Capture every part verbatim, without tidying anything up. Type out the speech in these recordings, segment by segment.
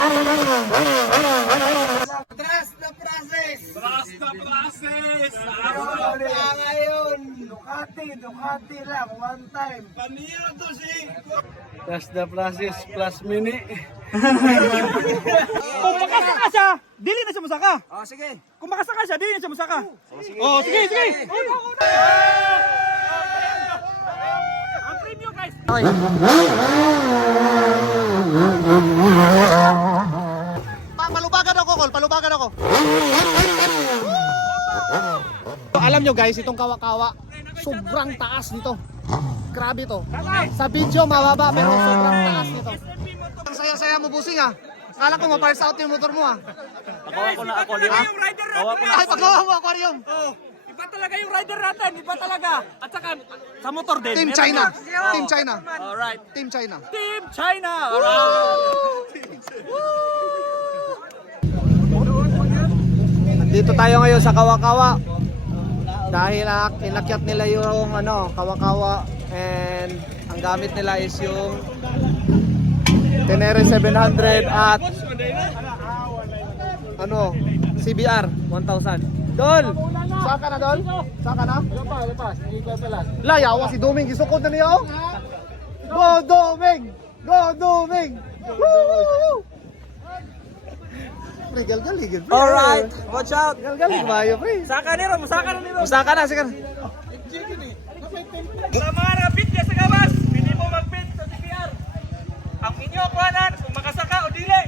Trust the process! Trust the process! Kaya ngayon, Ducati, Ducati lang, one time. Kanina to si... Trust the process plus mini. Kung makasaka siya, dili na siya musaka. Oh, sige. Kung makasaka siya, dili na siya musaka. Oh, sige, sige. Ang premium guys. Pa palubagan ako, Kol. Palubagan ako. Alam nyo guys, itong kawa-kawa, sobrang taas nito. Grabe to. Sa video mababa pero sobrang taas nito. Ang saya-saya mo busing ah. Kala ko ma-fires out yung motor mo ah. Pagawa ko na ako. Yung rider natin. Ay, paggawa mo aquarium. Oh, iba talaga yung rider natin. Iba talaga. At saka sa motor din. Team meron China. din. Team China. Alright. Team China. Team China. Alright. Dito tayo ngayon sa Kawa-Kawa. Dahil uh, inakyat nila yung ano, Kawa-Kawa and ang gamit nila is yung Tenere seven hundred at ano, C B R one thousand. Dol! Saka na, Dol? Saka na? Layawa si Doming, gisukod na niya oh. Go Doming! Go Doming! Woo! Pre, galgalig. Pre. Alright. Watch out. Galgalig ba yun, pre? Musaka niro. Musaka na niro. Musaka na, sige na. Sa mga rapid niya sa gawas, hindi mo mag-pit sa C P R. Ang inyo kuhanan, kung makasaka o dili.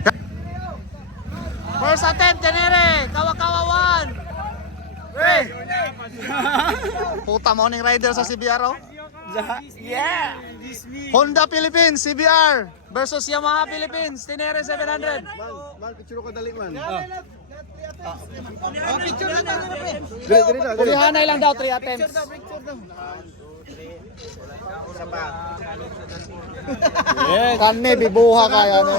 First attempt, Tenere! Kawa-Kawa one! Pre! Puta, morning rider sa C B R, oh. Yeah. Honda Philippines, C B R versus Yamaha Philippines, Tenere seven hundred. Mal, picture ko dali man. Kulihanay lang daw, three attempts. Kani, bibuha kaya no?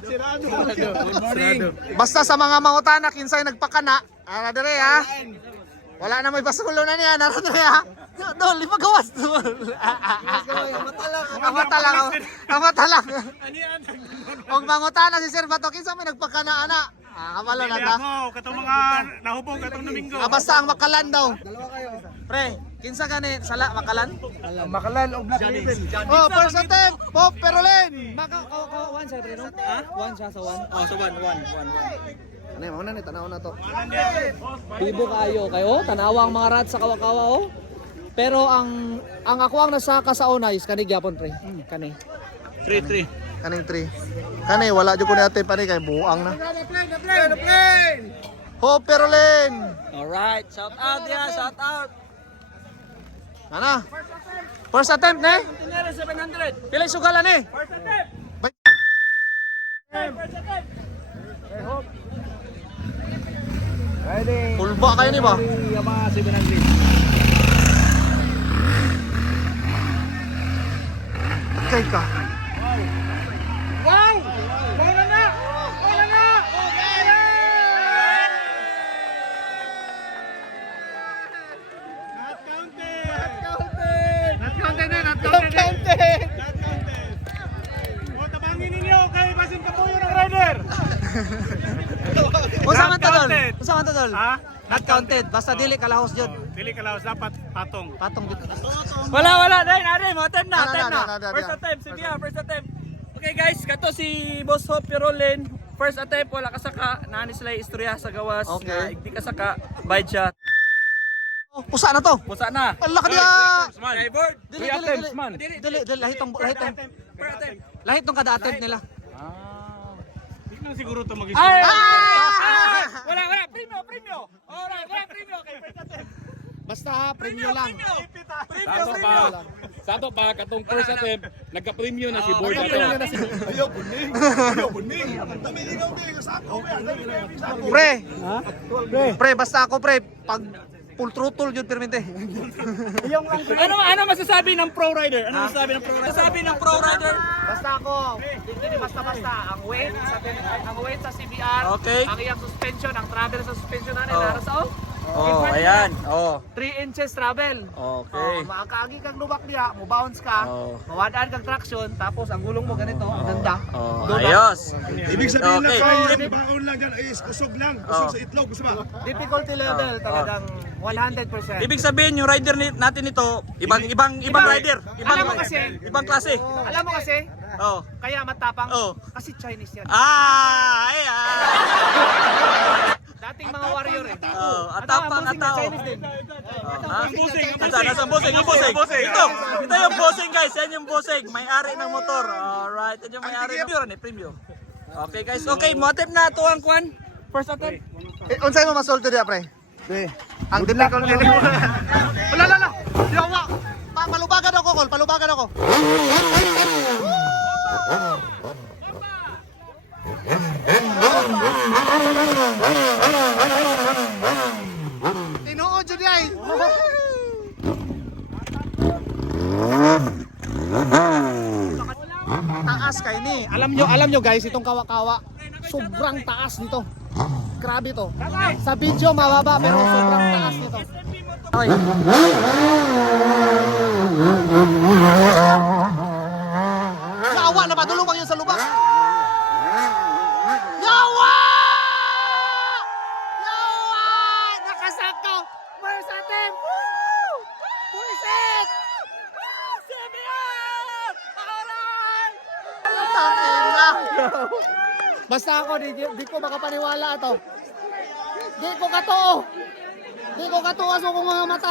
Basta sa mga mangutana, kinsay nagpakana, ara dire ha. Wala na may basulo na niya, naro dire ha. Dol, lima gawas. Ang mata lang. Ang mata lang. Og mangutana si Sir Bato, kinsa may nagpakana ana? Ah, kamalo na ta. Ako, katong mga nahubog katong Domingo. Ah, basta ang makalan daw. Pre, kinsa gani sala makalan? Makalan o Black Label. Oh, first attempt, Pop Perolin. Maka ko ko one sa pre no? Ha? One siya sa one. Oh, so one, one, one. Ano mo na ni tanaw na to. Bibo kayo kayo, tanawa ang mga rat sa kawa-kawa oh. Pero ang ang ako ang nasaka sa una is kani gyapon pre. Hmm, kani. three, three. Kaning three. Kani wala jud ko ni ate pa ni kay buang na. Pop Perolin. Alright, shout out ya, shout out. Ana? First attempt ne? Tenere seven hundred. Pila sugalan ni? First attempt. Bay- First attempt. Ready. Pulba kayo ni ba? Yamaha seven hundred. Kay ka. Wow! Wala na! Wala na! Not counted! Not counted na! Not counted! Not counted! O, tabangin ninyo kay Basim Kapuyo ng rider! Unsa man to dol? counted. Unsa man to dol? Ha? Not counted. Basta dili kalahos jud. Dili ka laos, dapat patong. Patong jud. Wala, wala. Dahil, Ari, mo, attempt na, Ano, attempt ano, na. ano, ano, First ano. attempt, sige ah, first attempt. Okay guys, kato si Boss Hope Pirolin. First attempt, wala kasaka. Nani sila yung istorya sa gawas. Okay. Na hindi kasaka, bayad siya. Oh, pusa na to. Pusa na. Allah ka diya. Skyboard. Dili dili dili. Dili dili lahit tong lahit tong Per attempt. lahit tong kada attempt nila. Hindi na siguro ito mag Ay! Wala, wala. Premium, premium. Alright, wala premium. Okay, first attempt. Basta premium lang. Premium, Sato premium. pa, sato pa, katong first attempt, nagka-premium na si Boy Basta Bato. premium na si- Ayaw buning. Ayaw buning. Tumiligaw din sa ako. Pre. Pre. Pre, basta ako pre pag full throttle jud permente. Ano ano masasabi ng pro rider? Ano masasabi ng pro rider? Masasabi ng pro rider? Basta ako, hindi basta basta ang weight sa ang weight sa C B R, Okay. ang iyang suspension, ang travel sa suspension na Oh. nila sa oh. Oh, ayan. Oh. three inches travel. Okay. Oh, makakaagi kang lubak diha, mo bounce ka, Oh. mawadaan kang traction, tapos ang gulong mo ganito, ang ganda. Oh, Doon lang. ayos. Ibig sabihin Okay. lang, kung baon lang dyan is usog lang. Usog Oh. sa itlog. Gusto mo? Difficulty level Oh, talagang one hundred percent. Ibig sabihin yung rider ni- natin ito, ibang ibang ibang rider, ibang Alam mo kasi, ibang klase. alam mo kasi, Oh. kaya matapang, Oh. kasi Chinese yan. Ah, ayan. Dating mga warrior eh. Oh, Ano, atapang ang busing na atao. Chinese din. Ha? Ito, nasa busing, ang busing. Ito, ito yung busing guys, yan yung busing. May-ari ng motor. Alright, yan yung may-ari ng motor, eh, premium. Okay guys, okay, mo attempt na ito ang kwan. First attempt. Eh, unsay mo masulto diya, pre? Ang difficulty level. Wala, wala, wala. Yawa. Pa palubagan ako, Kol. Palubagan ako. Tinuod jud ay. Taas kay ni. Alam nyo, alam nyo guys, itong kawa-kawa, sobrang taas nito. Grabe to. Sa video mababa pero sobrang taas nito. Okay. Yawa na padulong yun sa lubak. Yawa! Yawa! Nakasakaw! First attempt! Woo! Buisit! Simeon! Alright! Tangina! Basta ako, di, di ko makapaniwala ito. Di ko katoo. Di ko katoo sa kong mga mata.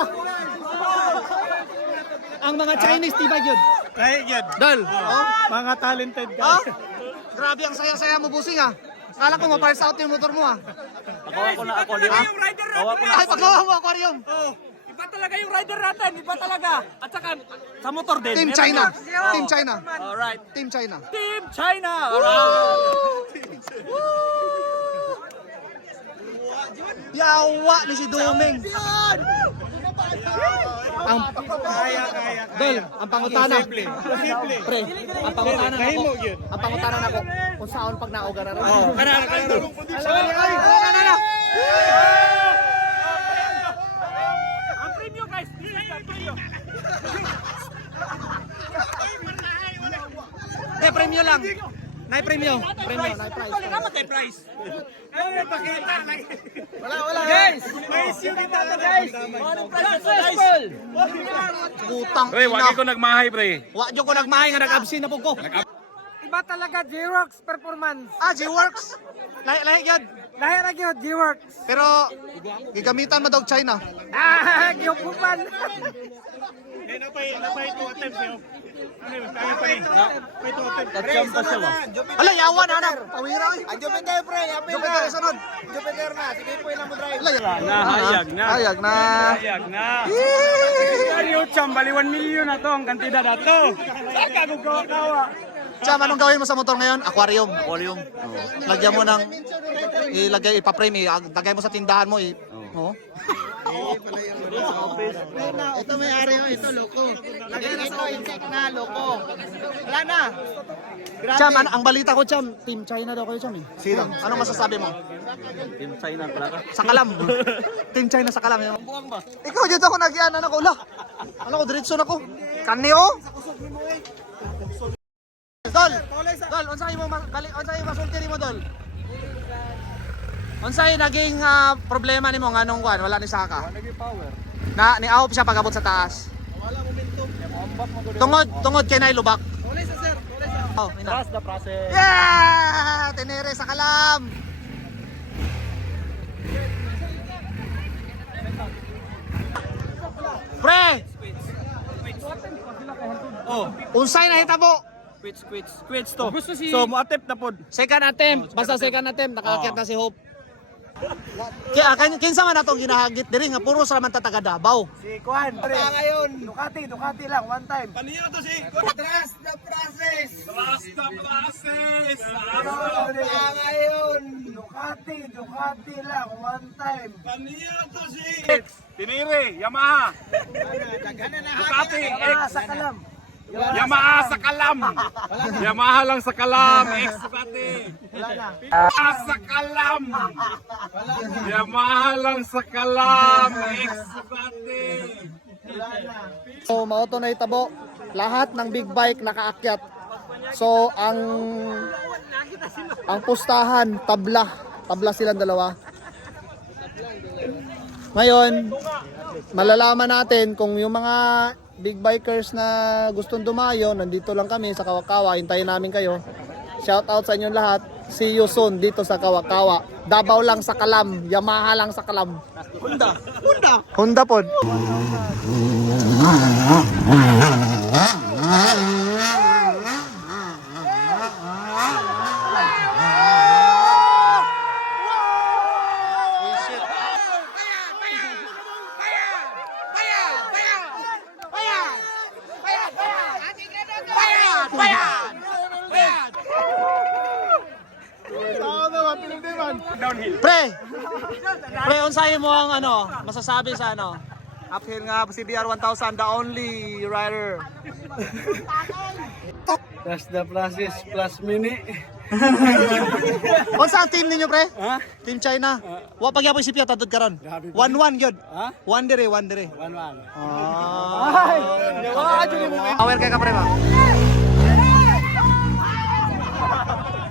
Ang mga Chinese, di ba yun? Right, yan. Dal, oh? Mga talented Oh? Grabe ang saya-saya mo, busing ah. Kala ko ma-parse out yung motor mo ah. Pagawa ko na ako, di ba? Pagawa ko na Ay, paggawa mo aquarium. Iba talaga yung rider natin, iba talaga. At saka sa motor din. Team meron China. yun. Team China. Alright. Team China. Team China. Alright. Yawa ni si Dumeng. Ang Dol, ang pangutana. Pre, ang pangutana nako. Ang pangutana nako kung saan pag nauga na rin. Oh, Kana kana. Ang premium guys, ang premium. Eh, premyo lang. Nay premyo. Premyo, nay price. Salamat kay price. Wala, wala. Guys, may issue kita na guys. Successful. Butang Pre, wagi ko ina. nagmahay, pre. Wa jud ko nagmahay nga nag-absent na po ko. Iba talaga J-Works performance. Ah, G-Works. Lahi lahi gyud. Lahi ra gyud J-Works. Pero gigamitan mo daw China. Ah, gyupupan. Eh, napay, napay two attempts yun. Ano yun? Kaya pa eh. Napay two attempts. Tatsyam pa siya ba? Ala, yawa na anak. Pawira eh. Ang Jupiter pre, apil Jupiter na. sunod. Jupiter na, sige po ilang mo drive. Ala, yawa. Nahayag na. Hayag na. Hayag na. Ano, cham, bali one million na to, ang kantidad na to. Saka ko kawa. Cham, anong gawin mo sa motor ngayon? Aquarium. Aquarium. Lagyan mo ng ilagay ipa-frame, eh. lagay mo sa tindahan mo eh. Oh. Ito may ari mo, ito loko. Lagay na sa insect na loko. Wala na. Cham, an- ang balita ko, Cham, Team China daw kayo, Cham eh. Sino? Anong masasabi mo? Team China pala ka. Sa kalam. Team China sa kalam. Yun. Ikaw, dito ako nag-ian. Ano ko, ula. Ano ko, diretso na ko. Kanyo? Dol, Dol, unsay mo ma- kali unsay masulti nimo Dol? Unsay naging ah, problema nimo nganong kwan wala ni Saka? Wala power. Na ni out siya pagabot sa taas. Wala momentum. Tungod, tungod kay nay lubak. Tuloy sa sir, tuloy sa. Oh, ina. Trust the process. Yeah! Tenere sa kalam. Pre! Oh, Unsay na hitabo? quits, quits, quits to. Gusto si- So, mo attempt na pod. Second attempt. Basta second attempt, nakaakyat na si Hope. Kaya kin- kinsa man atong ginahagit diri nga puro sa man ta taga Davao. Si Kwan, pre. ngayon. Ducati, Ducati lang, one time. Paniya to si... Trust the process. Trust the process. Kaya ngayon. Ducati, Ducati lang, one time. Paniya to si... Tinire, Yamaha. Ducati, Ducati, ah, X. sa kalam. Yamaha sa Kalam. Yamaha lang sa Kalam. X Ducati. Yamaha sa Kalam. Yamaha lang sa Kalam. X Ducati. So, mauto na itabo. Lahat ng big bike nakaakyat. So, ang ang pustahan, tabla. Tabla silang dalawa. Ngayon, malalaman natin kung yung mga big bikers na gustong dumayo, nandito lang kami sa Kawakawa. Hintayin namin kayo. Shout out sa inyong lahat. See you soon dito sa Kawakawa. Davao lang sa Kalam. Yamaha lang sa Kalam. Honda. Honda. Honda pod. Pre! Pre, unsahin mo ang ano, masasabi sa ano? Uphill nga si B R one thousand, the only rider. Plus the process plus mini. Unsa ang team ninyo, pre? Ha? Team China. Wa pa gyapon si Pia tadod karon. one one gyud. Ha? one dire, one dire. one one. Ah. Ay! Aware kay ka pre ba?